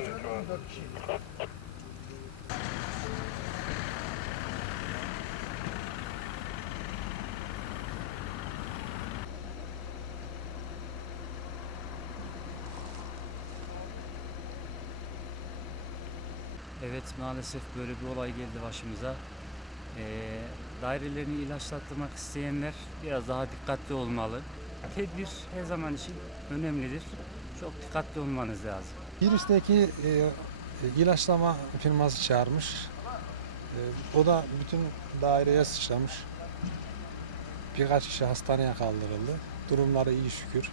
içine de 4 kişi. Evet maalesef böyle bir olay geldi başımıza. Ee, dairelerini ilaçlattırmak isteyenler biraz daha dikkatli olmalı. Tedbir her zaman için önemlidir. Çok dikkatli olmanız lazım. Girişteki e, ilaçlama firması çağırmış. E, o da bütün daireye sıçramış. Birkaç kişi hastaneye kaldırıldı. Durumları iyi şükür.